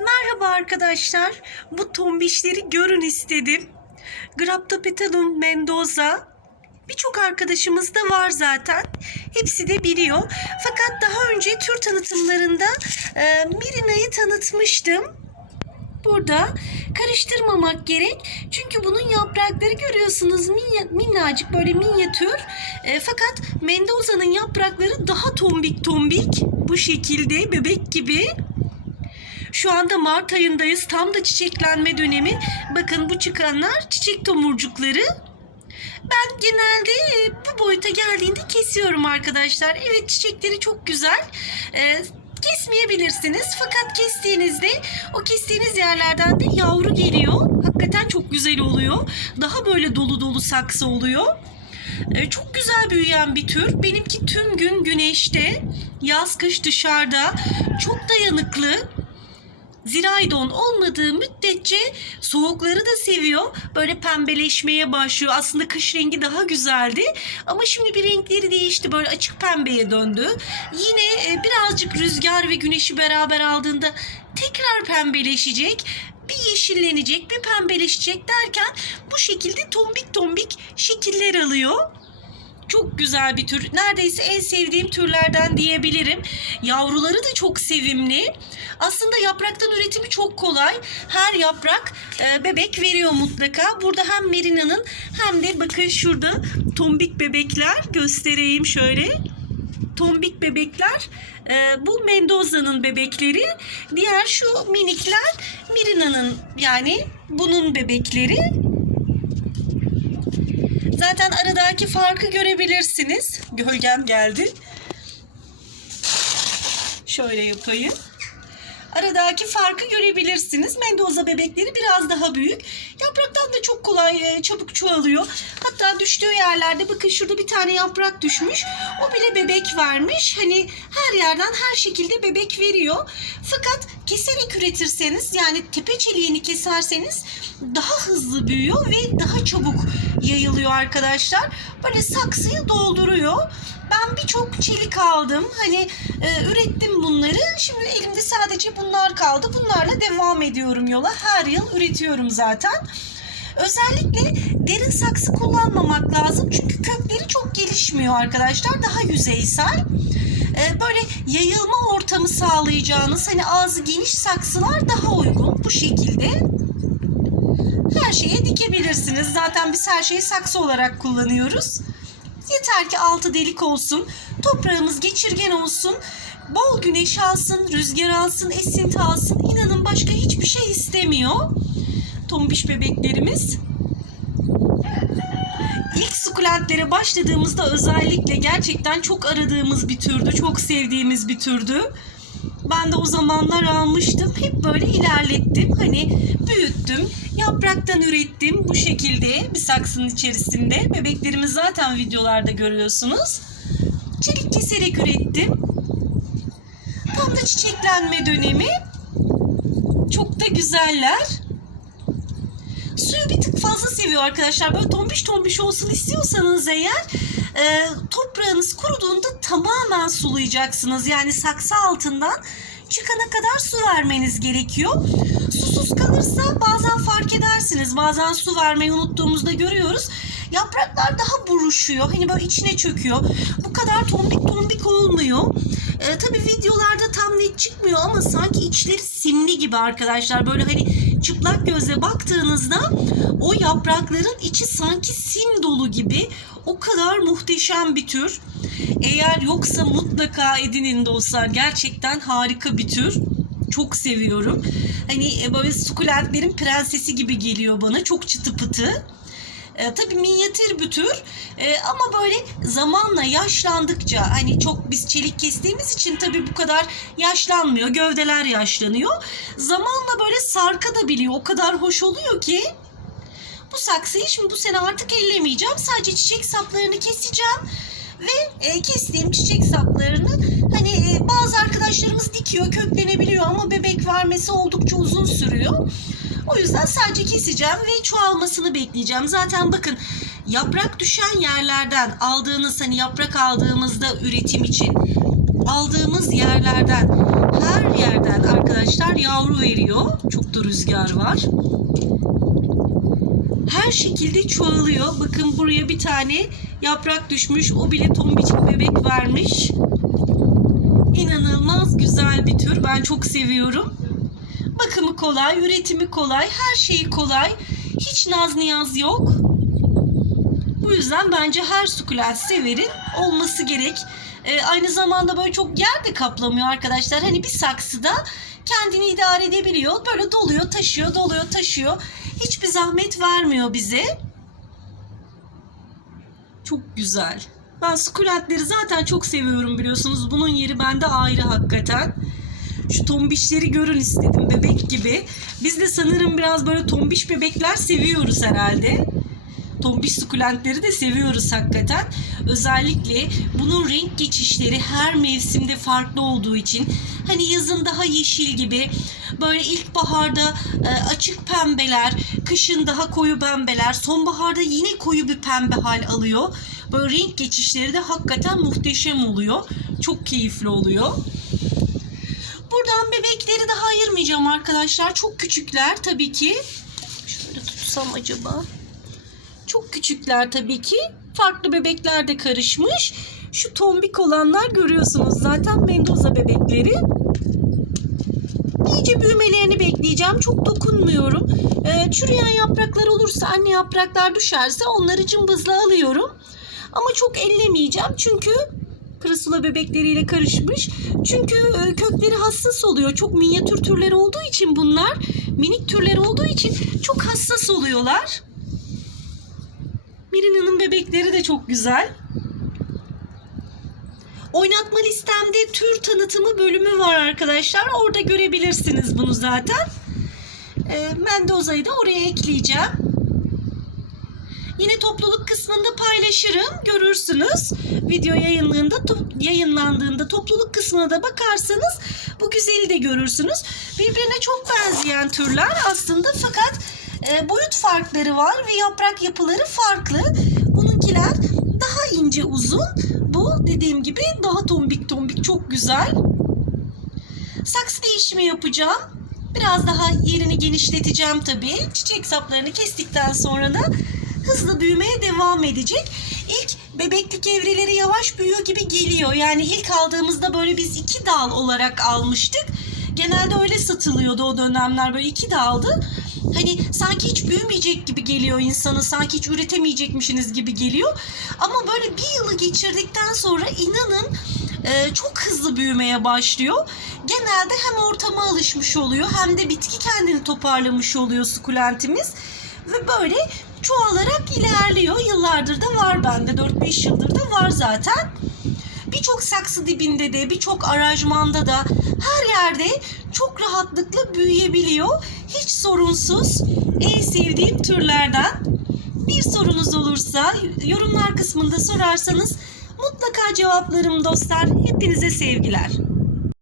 Merhaba arkadaşlar. Bu tombişleri görün istedim. Graptopetalum mendoza. Birçok arkadaşımız da var zaten. Hepsi de biliyor. Fakat daha önce tür tanıtımlarında e, Mirina'yı tanıtmıştım. Burada karıştırmamak gerek. Çünkü bunun yaprakları görüyorsunuz minya- minnacık böyle minyatür. E, fakat Mendoza'nın yaprakları daha tombik tombik. Bu şekilde bebek gibi. Şu anda Mart ayındayız. Tam da çiçeklenme dönemi. Bakın bu çıkanlar çiçek tomurcukları. Ben genelde bu boyuta geldiğinde kesiyorum arkadaşlar. Evet çiçekleri çok güzel. Ee, kesmeyebilirsiniz. Fakat kestiğinizde o kestiğiniz yerlerden de yavru geliyor. Hakikaten çok güzel oluyor. Daha böyle dolu dolu saksı oluyor. Ee, çok güzel büyüyen bir tür. Benimki tüm gün güneşte, yaz kış dışarıda. Çok dayanıklı. Ziraydon olmadığı müddetçe soğukları da seviyor. Böyle pembeleşmeye başlıyor. Aslında kış rengi daha güzeldi. Ama şimdi bir renkleri değişti. Böyle açık pembeye döndü. Yine e, birazcık rüzgar ve güneşi beraber aldığında tekrar pembeleşecek. Bir yeşillenecek, bir pembeleşecek derken bu şekilde tombik tombik şekiller alıyor. Çok güzel bir tür. Neredeyse en sevdiğim türlerden diyebilirim. Yavruları da çok sevimli. Aslında yapraktan üretimi çok kolay. Her yaprak e, bebek veriyor mutlaka. Burada hem Merina'nın hem de bakın şurada tombik bebekler göstereyim şöyle. Tombik bebekler e, bu Mendoza'nın bebekleri. Diğer şu minikler Mirina'nın yani bunun bebekleri. Zaten aradaki farkı görebilirsiniz. Gölgem geldi. Şöyle yapayım. Aradaki farkı görebilirsiniz. Mendoza bebekleri biraz daha büyük. Yapraktan da çok kolay e, çabuk çoğalıyor. Hatta düştüğü yerlerde bakın şurada bir tane yaprak düşmüş. O bile bebek vermiş. Hani her yerden her şekilde bebek veriyor. Fakat keserek üretirseniz yani tepe çeliğini keserseniz daha hızlı büyüyor ve daha çabuk yayılıyor arkadaşlar. Böyle saksıyı dolduruyor. Ben birçok çelik aldım. Hani e, ürettim bunları. Şimdi elimde sadece bunlar kaldı. Bunlarla devam ediyorum yola. Her yıl üretiyorum zaten. Özellikle derin saksı kullanmamak lazım. Çünkü kökleri çok gelişmiyor arkadaşlar. Daha yüzeysel. E, böyle yayılma ortamı sağlayacağınız hani ağzı geniş saksılar daha uygun. Bu şekilde şeye dikebilirsiniz. Zaten biz her şeyi saksı olarak kullanıyoruz. Yeter ki altı delik olsun, toprağımız geçirgen olsun, bol güneş alsın, rüzgar alsın, esinti alsın. İnanın başka hiçbir şey istemiyor. Tombiş bebeklerimiz. İlk sukulentlere başladığımızda özellikle gerçekten çok aradığımız bir türdü, çok sevdiğimiz bir türdü. Ben de o zamanlar almıştım. Hep böyle ilerlettim. Hani büyüttüm. Yapraktan ürettim. Bu şekilde bir saksının içerisinde. Bebeklerimi zaten videolarda görüyorsunuz. Çelik keserek ürettim. Tam da çiçeklenme dönemi. Çok da güzeller. Suyu bir tık fazla seviyor arkadaşlar. Böyle tombiş tombiş olsun istiyorsanız eğer e, toprağınız kuruduğunda tamamen sulayacaksınız. Yani saksı altından çıkana kadar su vermeniz gerekiyor. Susuz kalırsa bazen fark edersiniz. Bazen su vermeyi unuttuğumuzda görüyoruz. Yapraklar daha buruşuyor. Hani böyle içine çöküyor. Bu kadar tombik tombik olmuyor. Ee, tabii videolarda tam net çıkmıyor ama sanki içleri simli gibi arkadaşlar. Böyle hani çıplak gözle baktığınızda o yaprakların içi sanki sim dolu gibi. O kadar muhteşem bir tür. Eğer yoksa mutlaka edinin dostlar. Gerçekten harika bir tür. Çok seviyorum. Hani e, böyle sukulentlerin prensesi gibi geliyor bana. Çok çıtı pıtı. E, tabii minyatür bir tür E, ama böyle zamanla yaşlandıkça hani çok biz çelik kestiğimiz için tabii bu kadar yaşlanmıyor. Gövdeler yaşlanıyor. Zamanla böyle sarkabiliyor. O kadar hoş oluyor ki. Bu saksıyı şimdi bu sene artık ellemeyeceğim. Sadece çiçek saplarını keseceğim. Ve e, kestiğim çiçek saplarını hani e, bazı arkadaşlarımız dikiyor, köklenebiliyor ama bebek vermesi oldukça uzun sürüyor. O yüzden sadece keseceğim ve çoğalmasını bekleyeceğim. Zaten bakın yaprak düşen yerlerden aldığınız hani yaprak aldığımızda üretim için aldığımız yerlerden her yerden arkadaşlar yavru veriyor. Çok da rüzgar var. Her şekilde çoğalıyor. Bakın buraya bir tane yaprak düşmüş. O bile tombicik bebek vermiş. İnanılmaz güzel bir tür. Ben çok seviyorum. Bakımı kolay, üretimi kolay, her şeyi kolay. Hiç naz niyaz yok. Bu yüzden bence her sukulent severin olması gerek. Ee, aynı zamanda böyle çok yer de kaplamıyor arkadaşlar. Hani bir saksıda kendini idare edebiliyor. Böyle doluyor, taşıyor, doluyor, taşıyor. Hiçbir zahmet vermiyor bize. Çok güzel. Ben sukulentleri zaten çok seviyorum biliyorsunuz. Bunun yeri bende ayrı hakikaten. Şu tombişleri görün istedim bebek gibi. Biz de sanırım biraz böyle tombiş bebekler seviyoruz herhalde. Tombiş sukulentleri de seviyoruz hakikaten. Özellikle bunun renk geçişleri her mevsimde farklı olduğu için hani yazın daha yeşil gibi böyle ilkbaharda e, açık pembeler, kışın daha koyu pembeler, sonbaharda yine koyu bir pembe hal alıyor. Böyle renk geçişleri de hakikaten muhteşem oluyor. Çok keyifli oluyor. Buradan bebekleri daha ayırmayacağım arkadaşlar. Çok küçükler tabii ki. Şöyle tutsam acaba? Çok küçükler tabii ki. Farklı bebekler de karışmış. Şu tombik olanlar görüyorsunuz zaten Mendoza bebekleri. İyice büyümelerini bekleyeceğim. Çok dokunmuyorum. Ee, çürüyen yapraklar olursa, anne yapraklar düşerse onları cımbızla alıyorum. Ama çok ellemeyeceğim çünkü pırasula bebekleriyle karışmış. Çünkü e, kökleri hassas oluyor. Çok minyatür türler olduğu için bunlar, minik türler olduğu için çok hassas oluyorlar. Mirina'nın bebekleri de çok güzel. Oynatma listemde tür tanıtımı bölümü var arkadaşlar. Orada görebilirsiniz bunu zaten. E, Mendoza'yı da oraya ekleyeceğim. Yine topluluk kısmında paylaşırım. Görürsünüz. Video yayınlandığında, to- yayınlandığında topluluk kısmına da bakarsanız bu güzeli de görürsünüz. Birbirine çok benzeyen türler aslında fakat e, boyut farkları var ve yaprak yapıları farklı. Bununkiler daha ince uzun. Bu dediğim gibi daha tombik tombik çok güzel. Saksı değişimi yapacağım. Biraz daha yerini genişleteceğim tabii. Çiçek saplarını kestikten sonra da hızlı büyümeye devam edecek. İlk bebeklik evreleri yavaş büyüyor gibi geliyor. Yani ilk aldığımızda böyle biz iki dal olarak almıştık. Genelde öyle satılıyordu o dönemler böyle iki daldı. Hani sanki hiç büyümeyecek gibi geliyor insana. Sanki hiç üretemeyecekmişsiniz gibi geliyor. Ama böyle bir yılı geçirdikten sonra inanın e, çok hızlı büyümeye başlıyor. Genelde hem ortama alışmış oluyor hem de bitki kendini toparlamış oluyor sukulentimiz. Ve böyle çoğalarak ilerliyor. Yıllardır da var bende. 4-5 yıldır da var zaten. Birçok saksı dibinde de, birçok aranjmanda da her yerde çok rahatlıkla büyüyebiliyor. Hiç sorunsuz. En sevdiğim türlerden. Bir sorunuz olursa yorumlar kısmında sorarsanız mutlaka cevaplarım dostlar. Hepinize sevgiler.